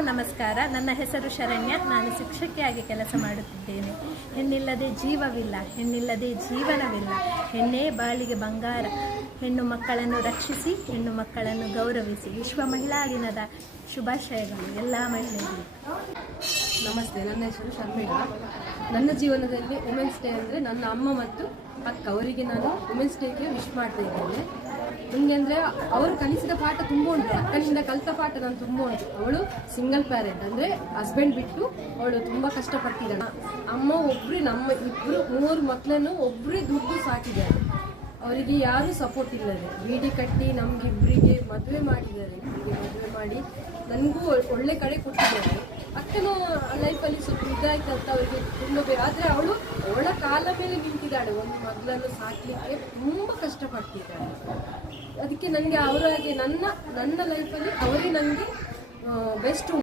ಎಲ್ಲರಿಗೂ ನಮಸ್ಕಾರ. ನನ್ನ ಹೆಸರು ಶರಣ್ಯ. ನಾನು ಶಿಕ್ಷಕಿಯಾಗಿ ಕೆಲಸ ಮಾಡುತ್ತಿದ್ದೇನೆ. ಹೆಣ್ಣಿಲ್ಲದೆ ಜೀವವಿಲ್ಲ, ಹೆಣ್ಣಿಲ್ಲದೆ ಜೀವನವಿಲ್ಲ. ಹೆಣ್ಣೇ ಬಾಳಿಗೆ ಬಂಗಾರ. ಹೆಣ್ಣು ಮಕ್ಕಳನ್ನು ರಕ್ಷಿಸಿ, ಹೆಣ್ಣು ಮಕ್ಕಳನ್ನು ಗೌರವಿಸಿ. ವಿಶ್ವ ಮಹಿಳಾ ದಿನದ ಶುಭಾಶಯಗಳು ಎಲ್ಲ ಮಹಿಳೆಯರಿಗೆ. ನಮಸ್ತೆ, ನನ್ನ ಹೆಸರು ಶರ್ಮಿಳಾ. ನನ್ನ ಜೀವನದಲ್ಲಿ ವುಮೆನ್ಸ್ ಡೇ ಅಂದರೆ ನನ್ನ ಅಮ್ಮ ಮತ್ತು ಅಕ್ಕ ಅವರಿಗೆ ನಾನು ವುಮೆನ್ಸ್ ಡೇಗೆ ವಿಶ್ ಮಾಡ್ತಾ ಇದ್ದೇನೆ. ನನಗೆ ಅಂದರೆ ಅವರು ಕಲಿಸಿದ ಪಾಠ ತುಂಬ ಉಂಟು. ಅಕ್ಕನಿಂದ ಕಲಿತ ಪಾಠ ನಾನು ತುಂಬ ಉಂಟು. ಅವಳು ಸಿಂಗಲ್ ಪ್ಯಾರೆಂಟ್, ಅಂದರೆ ಹಸ್ಬೆಂಡ್ ಬಿಟ್ಟು ಅವಳು ತುಂಬ ಕಷ್ಟಪಟ್ಟಿದ್ದಾಳೆ. ಅಮ್ಮ ಒಬ್ಬರು ನಮ್ಮ ಇಬ್ಬರು 3 ಮಕ್ಕಳನ್ನು ಒಬ್ಬರೇ ದುಡ್ಡು ಸಾಕಿದ್ದಾರೆ. ಅವರಿಗೆ ಯಾರೂ ಸಪೋರ್ಟ್ ಇಲ್ಲದೆ ಬೀಡಿ ಕಟ್ಟಿ ನಮಗಿಬ್ಬರಿಗೆ ಮದುವೆ ಮಾಡಿದ್ದಾರೆ. ಮದುವೆ ಮಾಡಿ ನನಗೂ ಒಳ್ಳೆ ಕಡೆ ಕೊಟ್ಟಿದ್ದಾರೆ. ಅಕ್ಕನ ಲೈಫಲ್ಲಿ ಸ್ವಲ್ಪ ಇದಾಯ್ತು ಅಂತ ಅವರಿಗೆ ತುಂಬ ಆದರೆ ಅವಳ ಕಾಲ ಮೇಲೆ ನಿಂತಿದ್ದಾಳೆ. ಒಂದು ಮಗಳನ್ನು ಸಾಕಲಿಕ್ಕೆ ತುಂಬ ಕಷ್ಟಪಡ್ತಿದ್ದಾಳೆ. ಅದಕ್ಕೆ ನನಗೆ ಅವರಾಗೆ ನನ್ನ ಲೈಫಲ್ಲಿ ಅವರೇ ನನಗೆ ಬೆಸ್ಟ್.